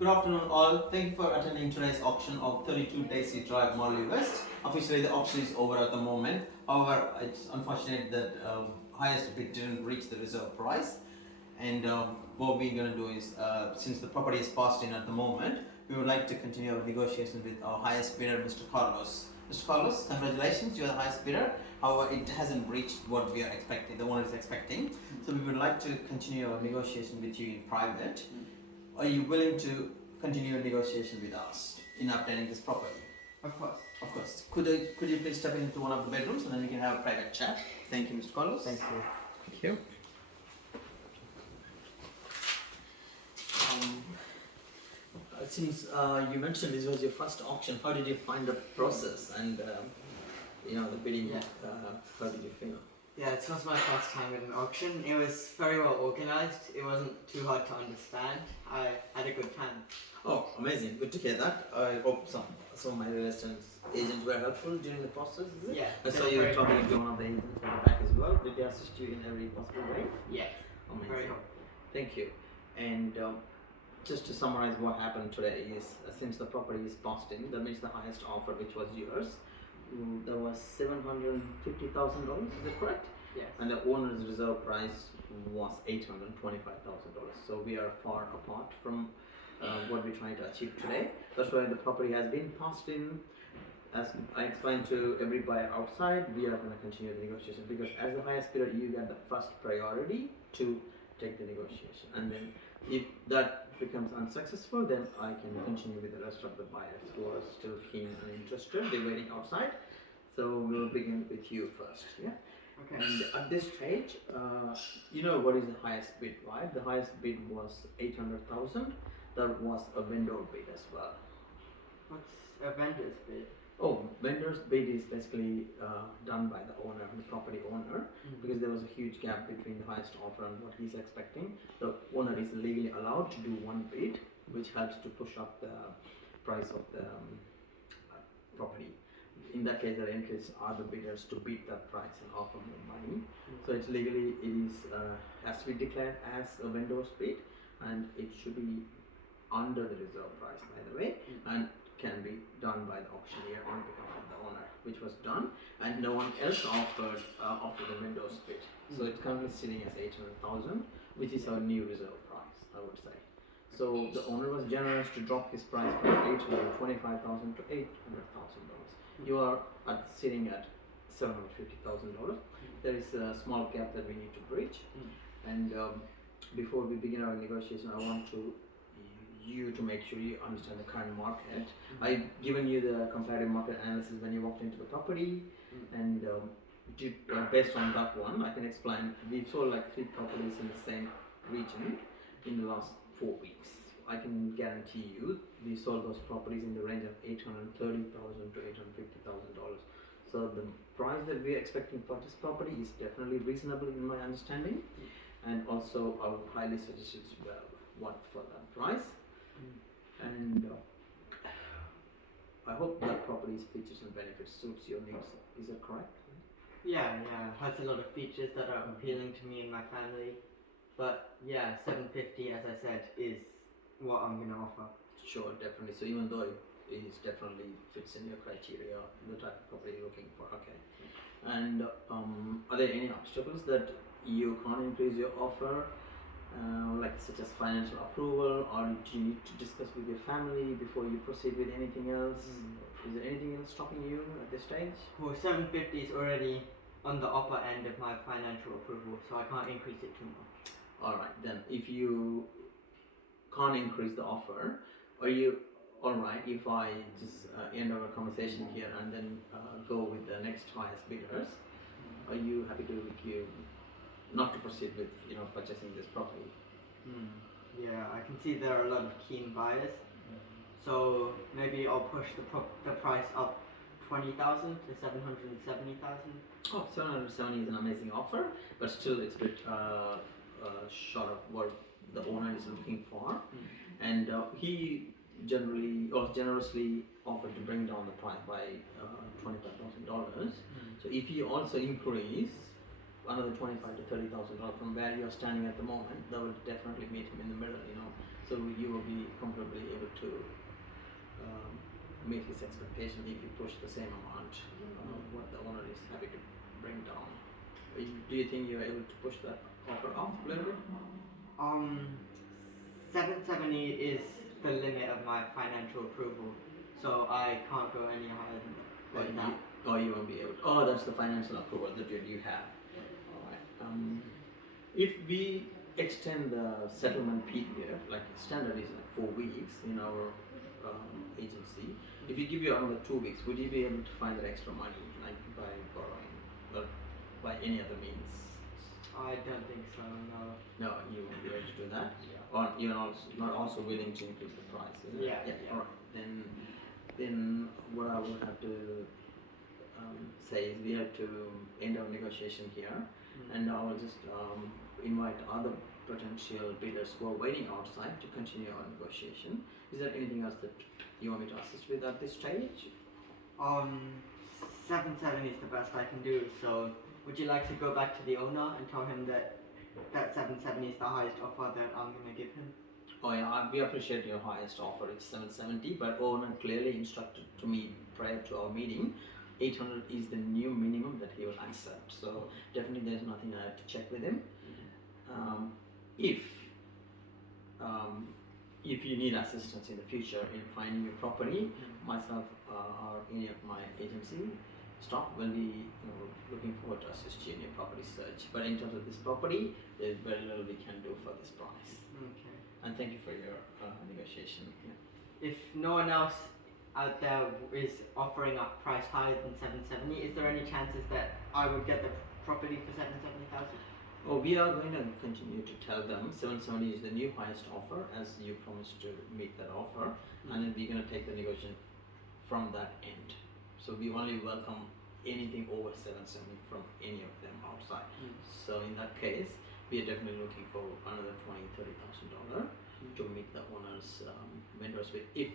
Good afternoon all. Thank you for attending today's auction of 32 Daisy Drive, Morley West. Officially the auction is over at the moment. However, it's unfortunate that highest bid didn't reach the reserve price. And what we're going to do is, since the property is passed in at the moment, we would like to continue our negotiation with our highest bidder, Mr. Carlos. Mr. Carlos, congratulations, you are the highest bidder. However, it hasn't reached what we are expecting, the owner is expecting. So we would like to continue our negotiation with you in private. Are you willing to continue a negotiation with us in obtaining this property? Of course. Of course. Could you please step into one of the bedrooms and then we can have a private chat? Thank you, Mr. Carlos. Thank you. Thank you. Since you mentioned this was your first auction, how did you find the process and the bidding? Yeah. How did you feel? Yeah, it was my first time at an auction. It was very well organized. It wasn't too hard to understand. I had a good time. Oh, amazing! Good to hear that. I hope some of my real estate agents were helpful during the process. Is it? Yeah. I saw you talking to one of the agents from the back as well. Did they assist you in every possible way? Yeah. Amazing. Very helpful. Thank you. And just to summarize what happened today is, since the property is passed in, that means the highest offer, which was yours, there was $750,000. Is that correct? Yes. And the owner's reserve price was $825,000. So we are far apart from what we're trying to achieve today. That's why the property has been passed in. As I explained to every buyer outside, we are going to continue the negotiation because as the highest bidder, you get the first priority to take the negotiation. And then if that becomes unsuccessful, then I can continue with the rest of the buyers who are still keen and interested. They're waiting outside. So we'll begin with you first. Yeah. Okay. And at this stage, you know what is the highest bid, right? The highest bid was 800,000. That was a vendor bid as well. What's a vendor's bid? Oh, vendor's bid is basically done by the owner, the property owner, because there was a huge gap between the highest offer and what he's expecting. The owner is legally allowed to do one bid, which helps to push up the price of the property. In that case, that encourages other bidders to beat that price and offer more money. So it's legally, has to be declared as a vendor's bid, and it should be under the reserve price, by the way, and can be done by the auctioneer on behalf of the owner, which was done, and no one else offered after the vendor's bid. So it's currently sitting as 800,000, which is our new reserve price, I would say. So the owner was generous to drop his price from 825,000 to $800,000. You are sitting at $750,000. There is a small gap that we need to bridge, and before we begin our negotiation, I want you to make sure you understand the current market. I've given you the comparative market analysis when you walked into the property, and based on that one, I can explain. We've sold like 3 properties in the same region in the last 4 weeks. I can guarantee you we sold those properties in the range of $830,000 to $850,000. So the price that we are expecting for this property is definitely reasonable in my understanding, and also I would highly suggest you what for that price. And I hope that property's features and benefits suits your needs. Is that correct? Yeah, it has a lot of features that are appealing to me and my family. But yeah, 750, as I said, is what I'm gonna offer. Sure, definitely. So even though it definitely fits in your criteria, the type of property you're looking for. Okay. And are there any obstacles that you can't increase your offer? Like such as financial approval, or do you need to discuss with your family before you proceed with anything else? Is there anything else stopping you at this stage? Well, 750 is already on the upper end of my financial approval, so I can't increase it too much. Alright, then if you can't increase the offer, are you alright if I just end our conversation here and then go with the next highest bidders? Are you happy to not to proceed with purchasing this property? Yeah, I can see there are a lot of keen buyers. So maybe I'll push the price up 20,000 to 770,000. Oh, 770 is an amazing offer, but still it's a bit short of what the owner is looking for. And he generously offered to bring down the price by $25,000. So if he also increase another $25,000 to $30,000 from where you are standing at the moment, that will definitely meet him in the middle, So you will be comfortably able meet his expectation if you push the same amount what the owner is happy to bring down. Do you think you're able to push that offer up a little bit? 770 is the limit of my financial approval, so I can't go any higher than that. You won't be able to. Oh, that's the financial approval that you have. Alright. If we extend the settlement period, like standard is like 4 weeks in our agency, if we give you another 2 weeks, would you be able to find that extra money, like by borrowing or by any other means? I don't think so, no. No, you won't be able to do that. Or you're not also willing to increase the price. Is it? Yeah. Alright. Then what I will have to say is we have to end our negotiation here, and I will just invite other potential bidders who are waiting outside to continue our negotiation. Is there anything else that you want me to assist with at this stage? 770 is the best I can do, so would you like to go back to the owner and tell him that 770 is the highest offer that I'm going to give him? Oh yeah, we appreciate your highest offer, it's 770, but owner clearly instructed to me prior to our meeting 800 is the new minimum that he will accept. So definitely there's nothing I have to check with him. If you need assistance in the future in finding your property, myself or any of my agency staff will be looking forward to assist you in your property search. But in terms of this property, there's very little we can do for this price. Okay. And thank you for your negotiation. Yeah. If no one else out there is offering a price higher than 770, is there any chances that I would get the property for 770,000? Oh, we are going to continue to tell them 770 is the new highest offer, as you promised to meet that offer, and then we're going to take the negotiation from that end. So we only welcome anything over 770 from any of them outside. So in that case, we are definitely looking for another $20,000-$30,000 to meet the owner's vendors with. If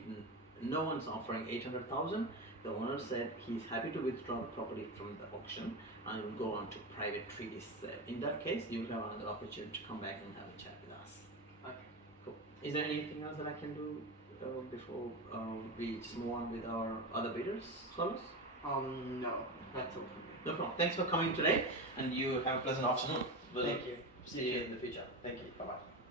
no one's offering 800,000, the owner said he's happy to withdraw the property from the auction and will go on to private treaty sale. In that case, you will have another opportunity to come back and have a chat with us. Okay. Cool. Is there anything else that I can do before we just move on with our other bidders, Carlos? No, that's all from me. No problem. Thanks for coming today, and you have a pleasant afternoon. We'll Thank you. see you in the future. Thank you. Bye bye.